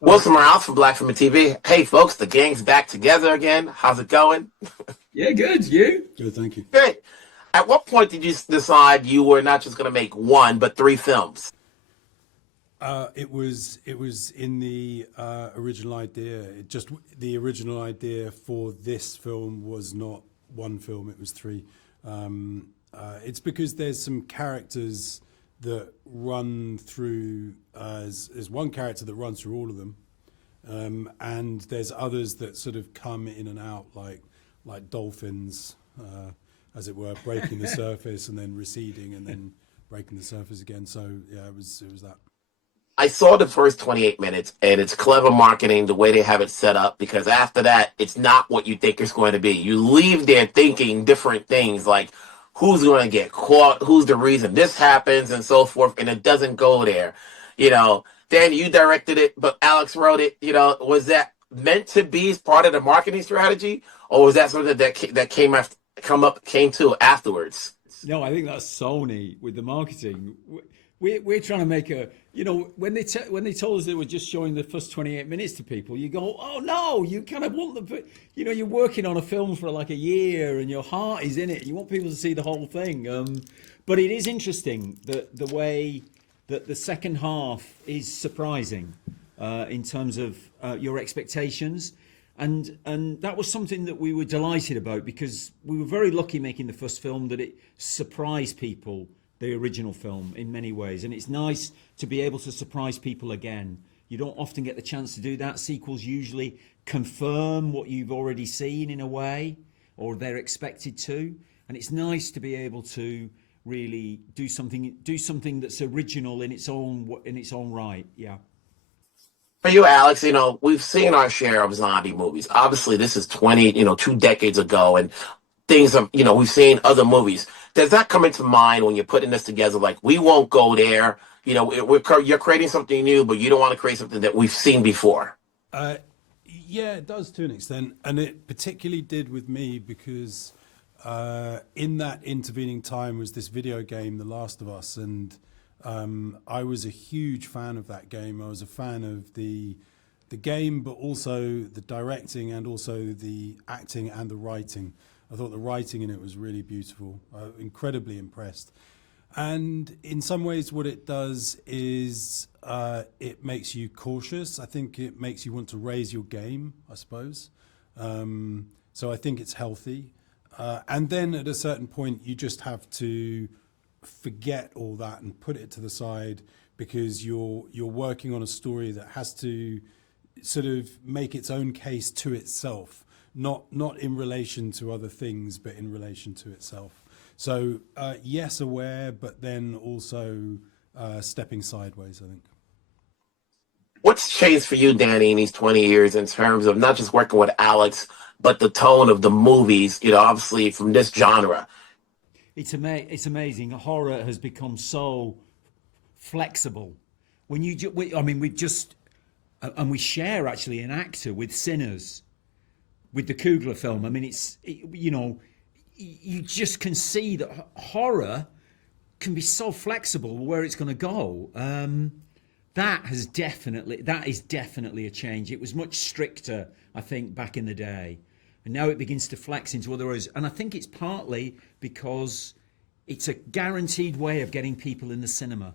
Wilson Morales from Black Film and TV. Hey, folks, the gang's back together again. How's it going? Yeah, good. You? Good, thank you. Great. At what point did you decide you were not just going to make one, but three films? It was in the original idea. The original idea for this film was not one film; it was three. It's because there's some characters that run through as one character that runs through all of them, and there's others that sort of come in and out like dolphins, as it were, breaking the surface and then receding and then breaking the surface again. So yeah, it was that. I saw the first 28 minutes, and it's clever marketing the way they have it set up, because after that, it's not what you think it's going to be. You leave there thinking different things, like who's going to get caught, who's the reason this happens, and so forth, and it doesn't go there. Dan, you directed it, but Alex wrote it. Was that meant to be as part of the marketing strategy, or was that something that came to afterwards? No, I think that's Sony with the marketing. We're trying to make when they told us they were just showing the first 28 minutes to people, you go, oh no, you kind of want them, you're working on a film for like a year and your heart is in it. You want people to see the whole thing. But it is interesting that the way that the second half is surprising in terms of your expectations. And that was something that we were delighted about, because we were very lucky making the first film that it surprised people, the original film, in many ways. And it's nice to be able to surprise people again. You don't often get the chance to do that. Sequels usually confirm what you've already seen in a way, or they're expected to. And it's nice to be able to really do something that's original in its own right. Yeah. For you, Alex, we've seen our share of zombie movies. Obviously, this is 2 decades ago, and we've seen other movies. Does that come into mind when you're putting this together? Like, we won't go there. You're creating something new, but you don't want to create something that we've seen before. Yeah, it does to an extent, and it particularly did with me because in that intervening time was this video game, The Last of Us, and I was a huge fan of that game. I was a fan of the game, but also the directing and also the acting and the writing. I thought the writing in it was really beautiful. Incredibly impressed. And in some ways what it does is it makes you cautious. I think it makes you want to raise your game, I suppose. So I think it's healthy. And then at a certain point you just have to forget all that and put it to the side, because you're working on a story that has to sort of make its own case to itself. Not in relation to other things, but in relation to itself. So yes, aware, but then also stepping sideways, I think. What's changed for you, Danny, in these 20 years in terms of not just working with Alex, but the tone of the movies, obviously from this genre? It's amazing. Horror has become so flexible. We've just, and we share actually an actor with Sinners, with the Coogler film. I mean, you just can see that horror can be so flexible where it's going to go. That is definitely a change. It was much stricter, I think, back in the day, and now it begins to flex into other areas. And I think it's partly because it's a guaranteed way of getting people in the cinema.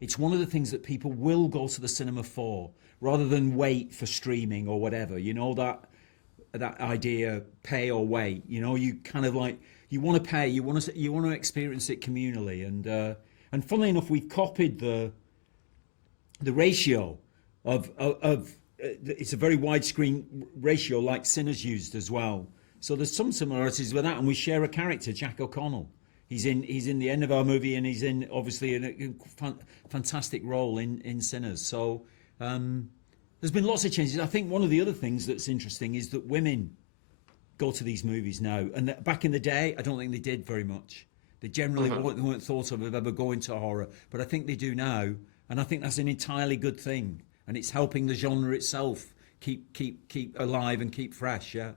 It's one of the things that people will go to the cinema for, rather than wait for streaming or whatever. That idea, pay or wait. You kind of like, you want to pay, you want to experience it communally, and funnily enough, we've copied the ratio of it's a very widescreen ratio like Sinners used as well. So there's some similarities with that, and we share a character, Jack O'Connell. He's in the end of our movie, and he's in obviously in a fantastic role in Sinners. So there's been lots of changes. I think one of the other things that's interesting is that women go to these movies now, and back in the day, I don't think they did very much. They generally weren't thought of ever going to horror, but I think they do now, and I think that's an entirely good thing, and it's helping the genre itself keep alive and keep fresh. Yeah.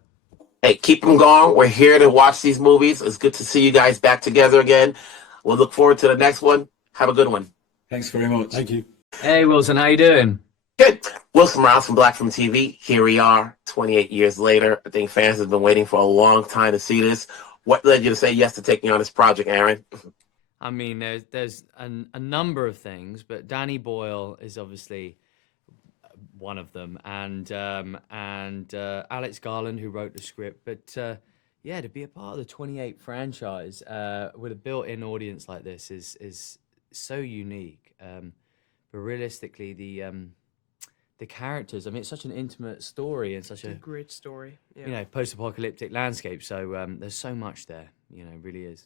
Hey, keep them going. We're here to watch these movies. It's good to see you guys back together again. We'll look forward to the next one. Have a good one. Thanks very much. Thank you. Hey Wilson, how you doing? Good. Wilson Morales from Black Film TV. Here we are, 28 years later. I think fans have been waiting for a long time to see this. What led you to say yes to taking on this project, Aaron? I mean, there's a number of things, but Danny Boyle is obviously one of them, and Alex Garland, who wrote the script. But yeah, to be a part of the 28 franchise with a built-in audience like this is so unique. But realistically, the characters, I mean, it's such an intimate story and such a great story. Yeah. you know, post-apocalyptic landscape. So there's so much there. You know, it really is.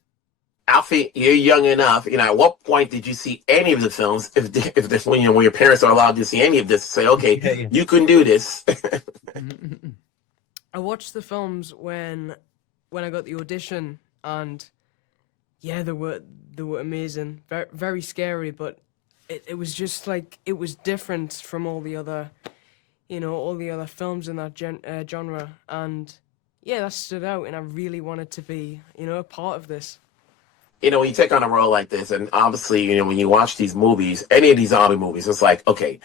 Alfie, you're young enough. You know, at what point did you see any of the films? If this, when your parents are allowed to see any of this, say, okay, you can do this. I watched the films when I got the audition, and yeah, they were amazing. Very, very scary, but it was just like, it was different from all the other, all the other films in that genre, and yeah, that stood out, and I really wanted to be, a part of this. You know, when you take on a role like this, and obviously, when you watch these movies, any of these zombie movies, it's like, okay,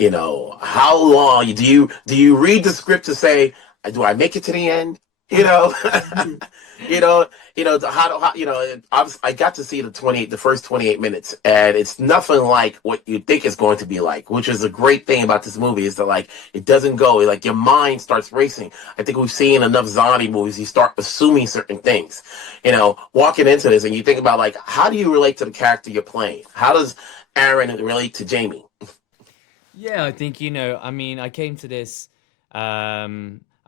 how long do you read the script to say, do I make it to the end? I got to see the first 28 minutes, and it's nothing like what you think it's going to be like, which is a great thing about this movie, is that, like, it doesn't go, like, your mind starts racing. I think we've seen enough zombie movies, you start assuming certain things, walking into this, and you think about, like, how do you relate to the character you're playing? How does Aaron relate to Jamie? Yeah, I think, I mean, I came to this,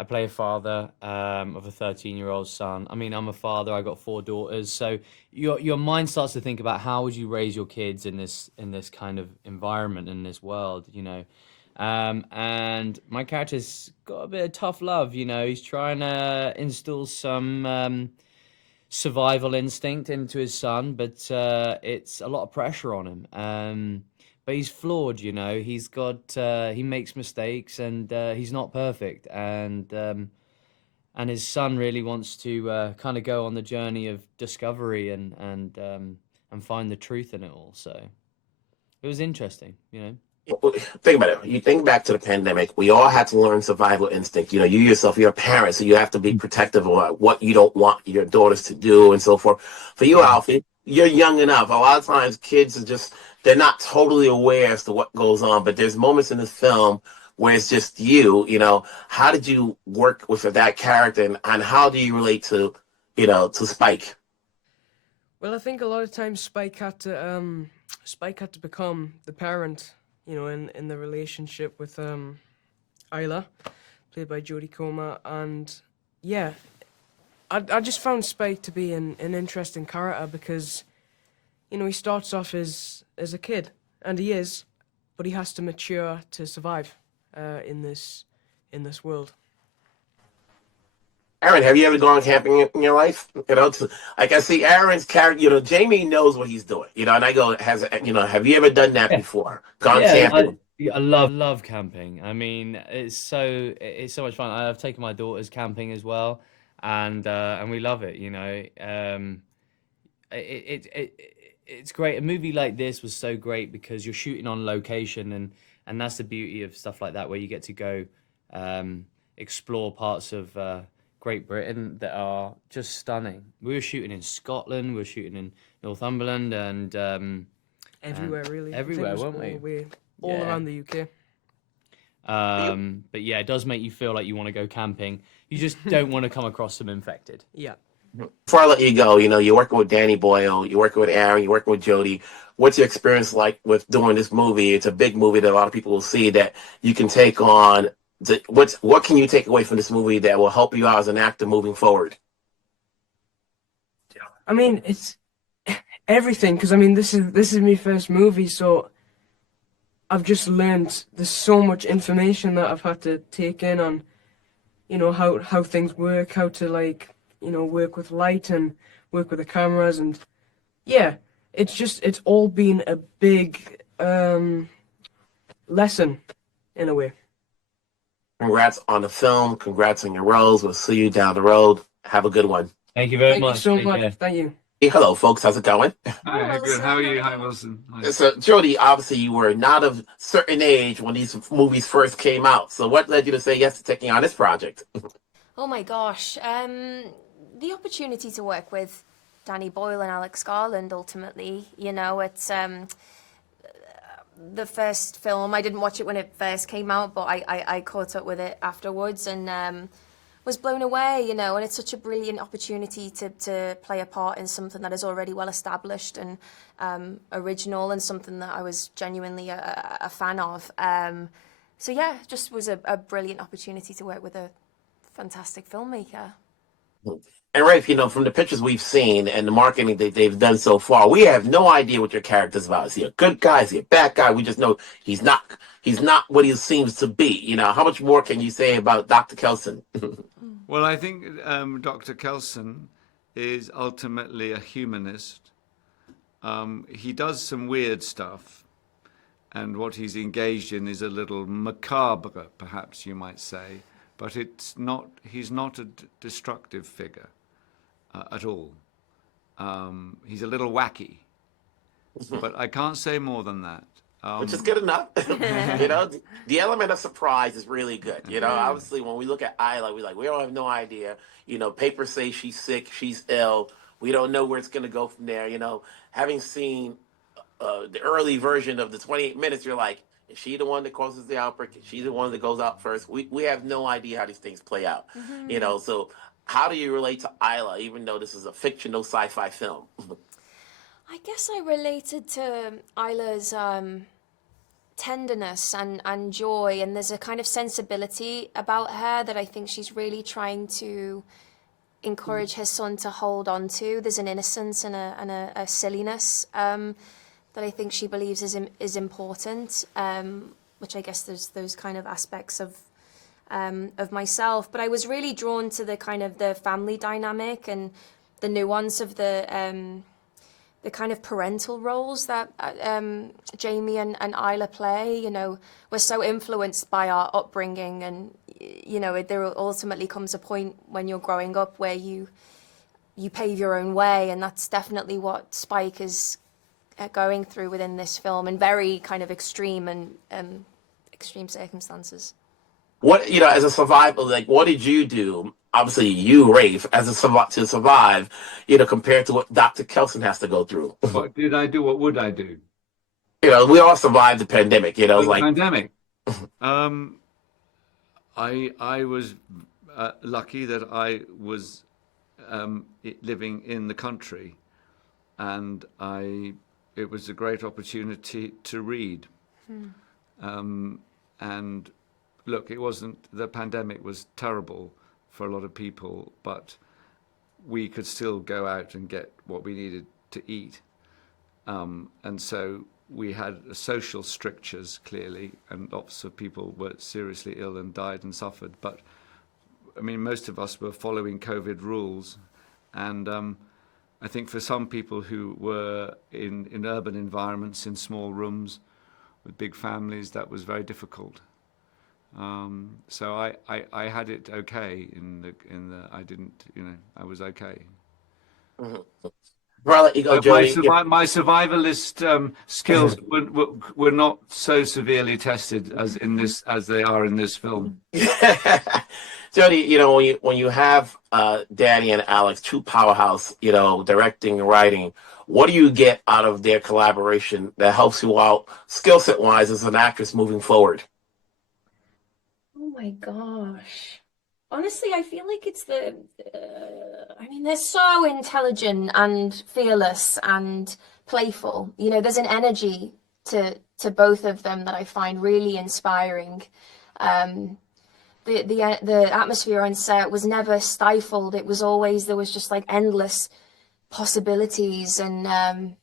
I play a father of a 13-year-old son. I mean, I'm a father. I got 4 daughters. So your mind starts to think about how would you raise your kids in this kind of environment, in this world, And my character's got a bit of tough love, He's trying to instill some survival instinct into his son, but it's a lot of pressure on him. But he's flawed, He's got he makes mistakes, and he's not perfect. And his son really wants to kind of go on the journey of discovery and find the truth in it all. So it was interesting, Think about it. You think back to the pandemic. We all had to learn survival instinct. You yourself, you're a parent, so you have to be protective of what you don't want your daughters to do and so forth. For you, Alfie, you're young enough. A lot of times kids are they're not totally aware as to what goes on, but there's moments in this film where it's just you, how did you work with that character, and how do you relate to Spike? Well, I think a lot of times Spike had to become the parent, in the relationship with Isla, played by Jodie Comer, and yeah, I just found Spike to be an interesting character because, he starts off as a kid, and he is, but he has to mature to survive in this world. Aaron, have you ever gone camping in your life? Like I see Aaron's character, Jamie knows what he's doing, and I go, have you ever done that before? Gone camping? I love camping. I mean, it's so much fun. I've taken my daughters camping as well, and we love it. It's great. A movie like this was so great because you're shooting on location, and that's the beauty of stuff like that, where you get to go explore parts of Great Britain that are just stunning. We were shooting in Scotland, we were shooting in Northumberland, and everywhere, really. Everywhere, weren't we? All around the UK. But yeah, it does make you feel like you want to go camping. You just don't want to come across some infected. Yeah. Before I let you go, you're working with Danny Boyle, you're working with Aaron, you're working with Jodie. What's your experience like with doing this movie? It's a big movie that a lot of people will see that you can take on. What can you take away from this movie that will help you out as an actor moving forward? I mean, it's everything, because I mean, this is my first movie, so I've just learned there's so much information that I've had to take in on, how things work, how to work with light and work with the cameras, and yeah, it's all been a big lesson in a way. Congrats on the film. Congrats on your roles. We'll see you down the road. Have a good one. Thank you very Thank much. you so Take much. care. Thank you. Hey, hello, folks. How's it going? Hi, good. How are you? Hi, Wilson. Hi. So, Jodie, obviously, you were not of certain age when these movies first came out. So, what led you to say yes to taking on this project? Oh my gosh. The opportunity to work with Danny Boyle and Alex Garland ultimately, it's the first film. I didn't watch it when it first came out, but I caught up with it afterwards and was blown away, and it's such a brilliant opportunity to play a part in something that is already well established and original and something that I was genuinely a fan of. So yeah, just was a brilliant opportunity to work with a fantastic filmmaker. And Rafe, from the pictures we've seen and the marketing that they've done so far, we have no idea what your character's about. Is he a good guy? Is he a bad guy? We just know he's not what he seems to be. How much more can you say about Dr. Kelson? Well, I think Dr. Kelson is ultimately a humanist. He does some weird stuff, and what he's engaged in is a little macabre, perhaps you might say, but he's not a destructive figure at all. He's a little wacky, but I can't say more than that. Which is good enough. The element of surprise is really good. Obviously, when we look at Isla, we don't have no idea. Papers say she's sick, she's ill. We don't know where it's going to go from there. Having seen the early version of the 28 minutes, you're like, is she the one that causes the outbreak? Is she the one that goes out first? We have no idea how these things play out. So how do you relate to Isla, even though this is a fictional sci-fi film? I guess I related to Isla's tenderness and joy, and there's a kind of sensibility about her that I think she's really trying to encourage her son to hold on to. There's an innocence and a silliness that I think she believes is important, which I guess there's those kind of aspects of myself. But I was really drawn to the kind of the family dynamic and the nuance of the kind of parental roles that Jamie and Isla play. We're so influenced by our upbringing, and there ultimately comes a point when you're growing up where you pave your own way, and that's definitely what Spike is going through within this film in very kind of extreme and extreme circumstances. What, as a survivor, what did you do? Obviously, you, Rafe, to survive, compared to what Dr. Kelson has to go through. What did I do? What would I do? We all survived the pandemic, The pandemic. I was lucky that I was living in the country, and it was a great opportunity to read. And look, the pandemic was terrible for a lot of people, but we could still go out and get what we needed to eat. And so we had social strictures, clearly, and lots of people were seriously ill and died and suffered. But, I mean, most of us were following COVID rules. And I think for some people who were in urban environments, in small rooms with big families, that was very difficult. So I had it okay I was okay. Well, you go, Jody. My survivalist skills were not so severely tested as they are in this film. Jody, when you have Danny and Alex, two powerhouse, directing and writing, what do you get out of their collaboration that helps you out skill set wise as an actress moving forward? Oh my gosh. Honestly, I feel like it's they're so intelligent and fearless and playful. There's an energy to both of them that I find really inspiring. The atmosphere on set was never stifled. It was always, there was just like endless possibilities, and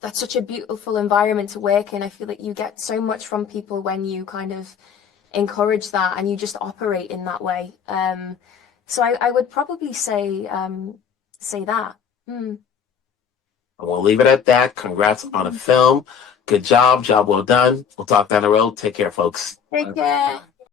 that's such a beautiful environment to work in. I feel like you get so much from people when you kind of encourage that and you just operate in that way. So I would probably say that. We'll leave it at that. Congrats on a film. Good job. Job well done. We'll talk down the road. Take care, folks. Take care.